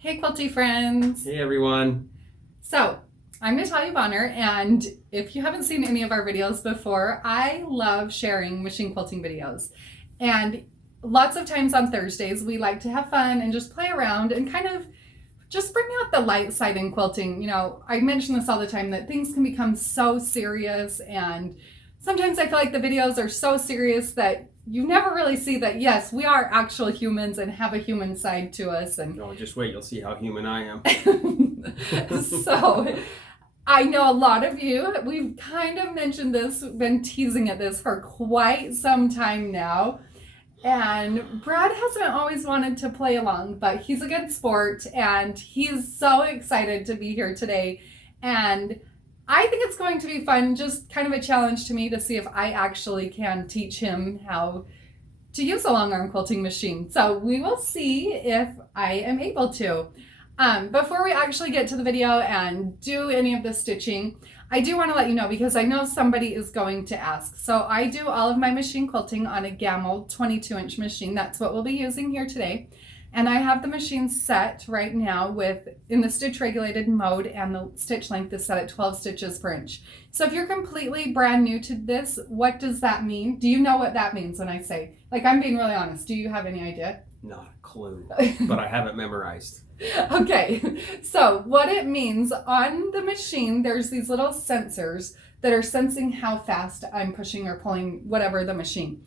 Hey Quilty friends! Hey everyone! So, I'm Natalia Bonner, and if you haven't seen any of our videos before, I love sharing machine quilting videos. And lots of times on Thursdays, we like to have fun and just play around and kind of just bring out the light side in quilting. You know, I mention this all the time that things can become so serious, and sometimes I feel like the videos are so serious that you never really see that, yes, we are actual humans and have a human side to us. And Oh, just wait, you'll see how human I am. So, I know a lot of you, we've kind of mentioned this, been teasing at this for quite some time now. And Brad hasn't always wanted to play along, but he's a good sport and he's so excited to be here today. And I think it's going to be fun, just kind of a challenge to me to see if I actually can teach him how to use a long arm quilting machine. So we will see if I am able to. Before we actually get to the video and do any of the stitching, I do want to let you know, because I know somebody is going to ask. So I do all of my machine quilting on a Gamble 22-inch machine. That's what we'll be using here today. And I have the machine set right now in the stitch regulated mode, and the stitch length is set at 12 stitches per inch. So if you're completely brand new to this, what does that mean? Do you know what that means when I say, like, I'm being really honest, do you have any idea? Not a clue, but I have it memorized. Okay, so what it means, on the machine, there's these little sensors that are sensing how fast I'm pushing or pulling whatever the machine.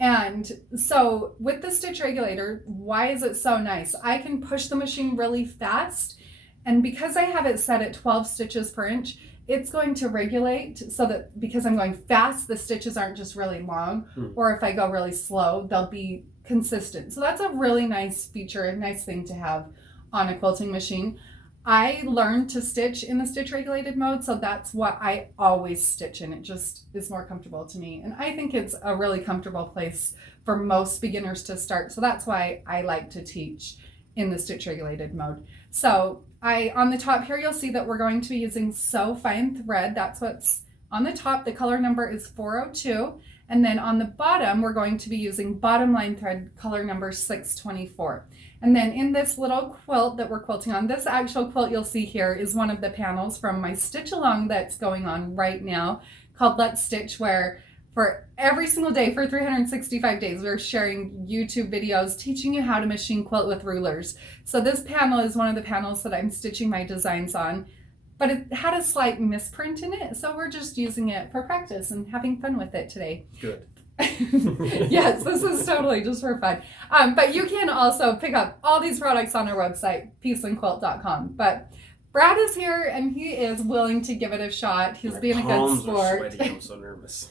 And so with the stitch regulator, why is it so nice? I can push the machine really fast, and because I have it set at 12 stitches per inch, it's going to regulate so that because I'm going fast, the stitches aren't just really long, or if I go really slow, they'll be consistent. So that's a really nice feature, a nice thing to have on a quilting machine. I learned to stitch in the stitch regulated mode, so that's what I always stitch in. It just is more comfortable to me, and I think it's a really comfortable place for most beginners to start. So that's why I like to teach in the stitch regulated mode. So on the top here, you'll see that we're going to be using So Fine thread. That's what's on the top. The color number is 402. And then on the bottom, we're going to be using bottom line thread color number 624. And then in this little quilt that we're quilting on, this actual quilt you'll see here is one of the panels from my stitch along that's going on right now called Let's Stitch, where for every single day for 365 days, we're sharing YouTube videos teaching you how to machine quilt with rulers. So this panel is one of the panels that I'm stitching my designs on, but it had a slight misprint in it, so we're just using it for practice and having fun with it today. Good. Yes, this is totally just for fun. But you can also pick up all these products on our website, peaceandquilt.com. But Brad is here and he is willing to give it a shot. He's being a good sport. Sweaty. I'm so nervous.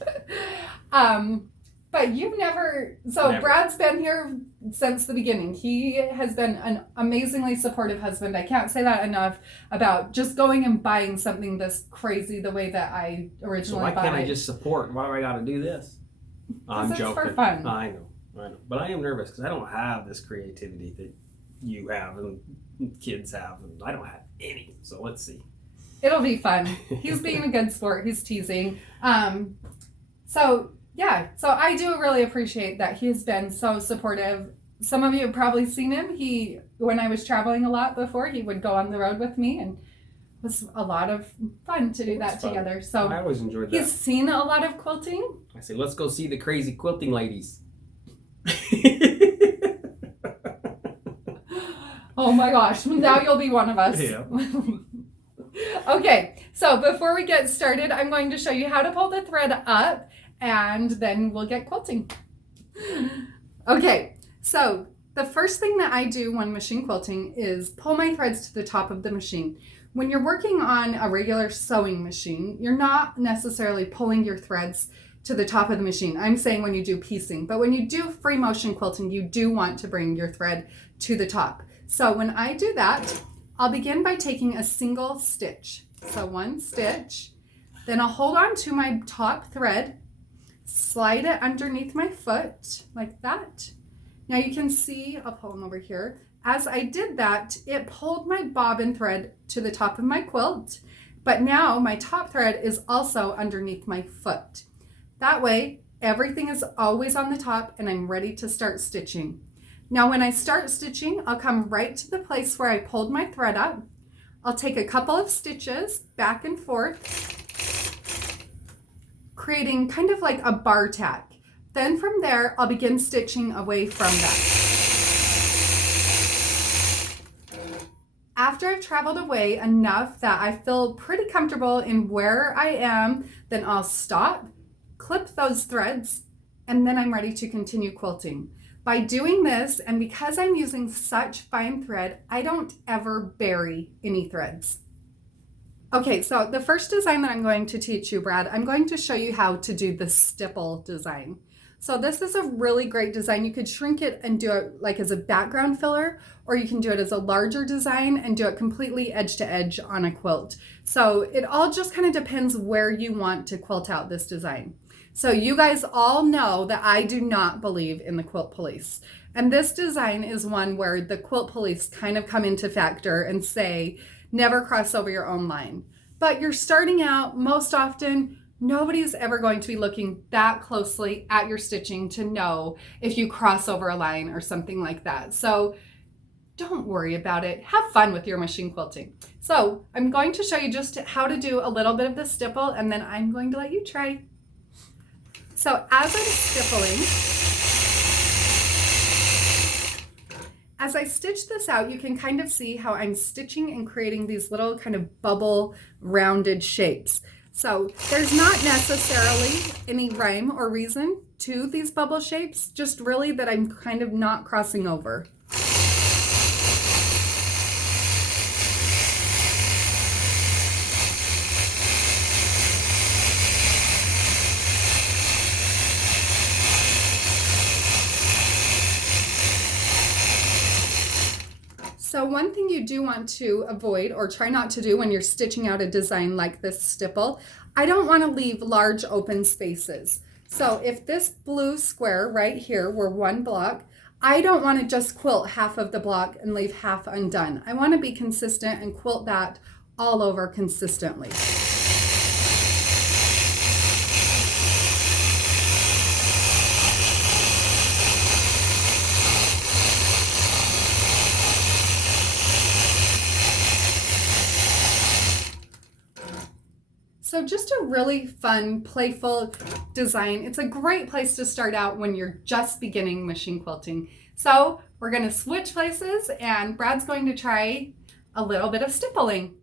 But you've never. Brad's been here since the beginning. He has been an amazingly supportive husband. I can't say that enough about just going and buying something this crazy the way that I originally bought it. So why can't I just support? Why do I got to do this? I'm joking. For fun. I know. But I am nervous because I don't have this creativity that you have and kids have, and I don't have any. So let's see. It'll be fun. He's being a good sport. He's teasing. So I do really appreciate that he's been so supportive. Some of you have probably seen him. When I was traveling a lot before, he would go on the road with me, and it was a lot of fun to do that together. So I always enjoyed that. He's seen a lot of quilting. I say, let's go see the crazy quilting ladies. Oh my gosh, now you'll be one of us. Yeah. Okay, so before we get started, I'm going to show you how to pull the thread up, and then we'll get quilting. Okay, so the first thing that I do when machine quilting is pull my threads to the top of the machine. When you're working on a regular sewing machine, you're not necessarily pulling your threads to the top of the machine. I'm saying when you do piecing, but when you do free motion quilting, you do want to bring your thread to the top. So when I do that, I'll begin by taking a single stitch. So one stitch, then I'll hold on to my top thread, slide it underneath my foot like that. Now you can see, I'll pull them over here. As I did that, it pulled my bobbin thread to the top of my quilt, but now my top thread is also underneath my foot. That way, everything is always on the top and I'm ready to start stitching. Now when I start stitching, I'll come right to the place where I pulled my thread up. I'll take a couple of stitches back and forth, creating kind of like a bar tack. Then from there, I'll begin stitching away from that. After I've traveled away enough that I feel pretty comfortable in where I am, then I'll stop, clip those threads, and then I'm ready to continue quilting. By doing this, and because I'm using such fine thread, I don't ever bury any threads. Okay, so the first design that I'm going to teach you, Brad, I'm going to show you how to do the stipple design. So this is a really great design. You could shrink it and do it like as a background filler, or you can do it as a larger design and do it completely edge to edge on a quilt. So it all just kind of depends where you want to quilt out this design. So you guys all know that I do not believe in the quilt police. And this design is one where the quilt police kind of come into factor and say, never cross over your own line. But you're starting out, most often, nobody's ever going to be looking that closely at your stitching to know if you cross over a line or something like that. So don't worry about it. Have fun with your machine quilting. So I'm going to show you just how to do a little bit of the stipple, and then I'm going to let you try. So as I'm stippling, as I stitch this out, you can kind of see how I'm stitching and creating these little kind of bubble rounded shapes. So there's not necessarily any rhyme or reason to these bubble shapes, just really that I'm kind of not crossing over. So one thing you do want to avoid or try not to do when you're stitching out a design like this stipple, I don't want to leave large open spaces. So if this blue square right here were one block, I don't want to just quilt half of the block and leave half undone. I want to be consistent and quilt that all over consistently. So just a really fun, playful design. It's a great place to start out when you're just beginning machine quilting. So we're going to switch places, and Brad's going to try a little bit of stippling.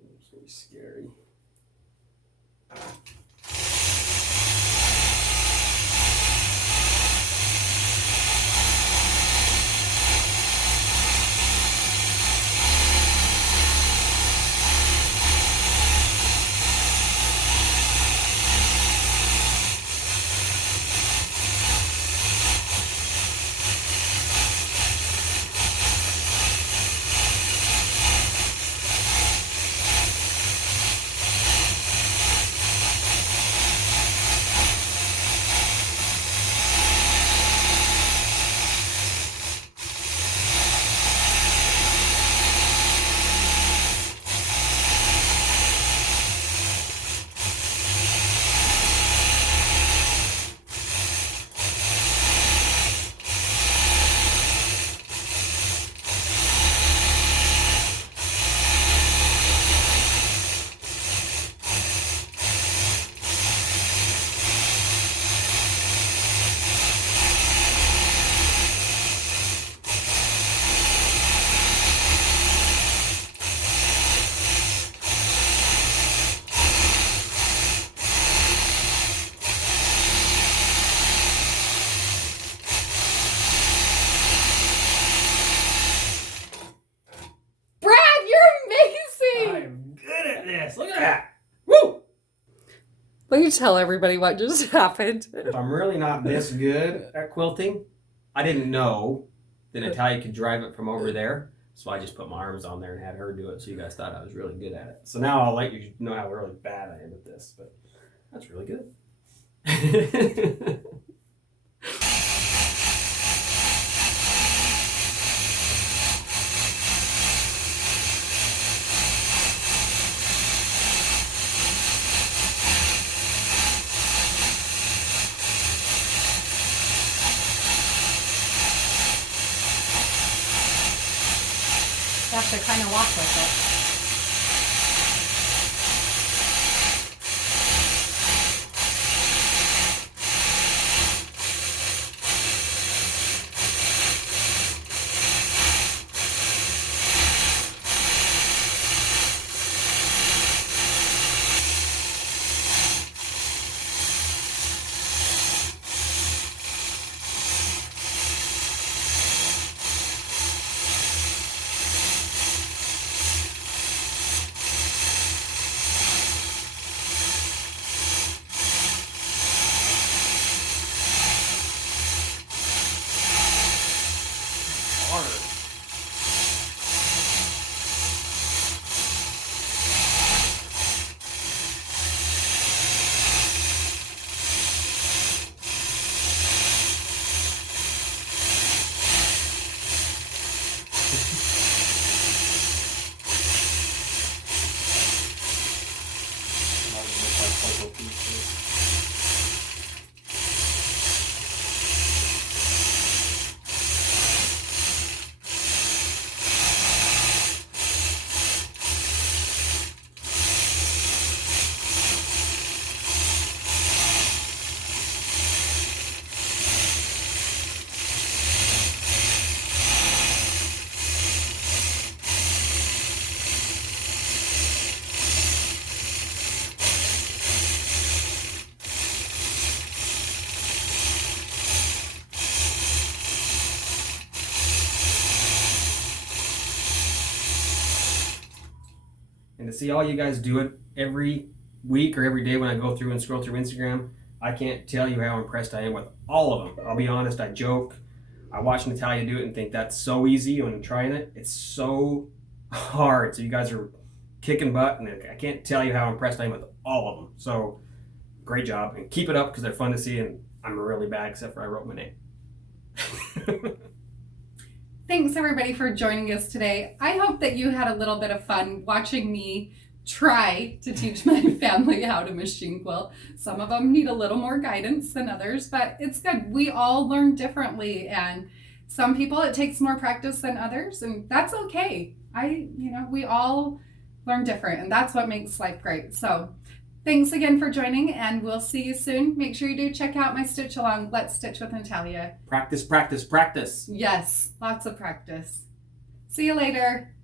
It's really scary. Look at that. Woo! Will you tell everybody what just happened? If I'm really not this good at quilting, I didn't know that Natalia could drive it from over there. So I just put my arms on there and had her do it. So you guys thought I was really good at it. So now I'll let you know how really bad I am at this. But that's really good. have to kind of walk with it. And to see all you guys do it every week or every day when I go through and scroll through Instagram, I can't tell you how impressed I am with all of them. I'll be honest, I joke. I watch Natalia do it and think that's so easy when I'm trying it. It's so hard. So you guys are kicking butt, and I can't tell you how impressed I am with all of them. So great job, and keep it up because they're fun to see, and I'm really bad except for I wrote my name. Thanks everybody for joining us today. I hope that you had a little bit of fun watching me try to teach my family how to machine quilt. Some of them need a little more guidance than others, but it's good. We all learn differently, and some people it takes more practice than others, and that's okay. We all learn different, and that's what makes life great. So thanks again for joining, and we'll see you soon. Make sure you do check out my stitch along, Let's Stitch with Natalia. Practice, practice, practice. Yes, lots of practice. See you later.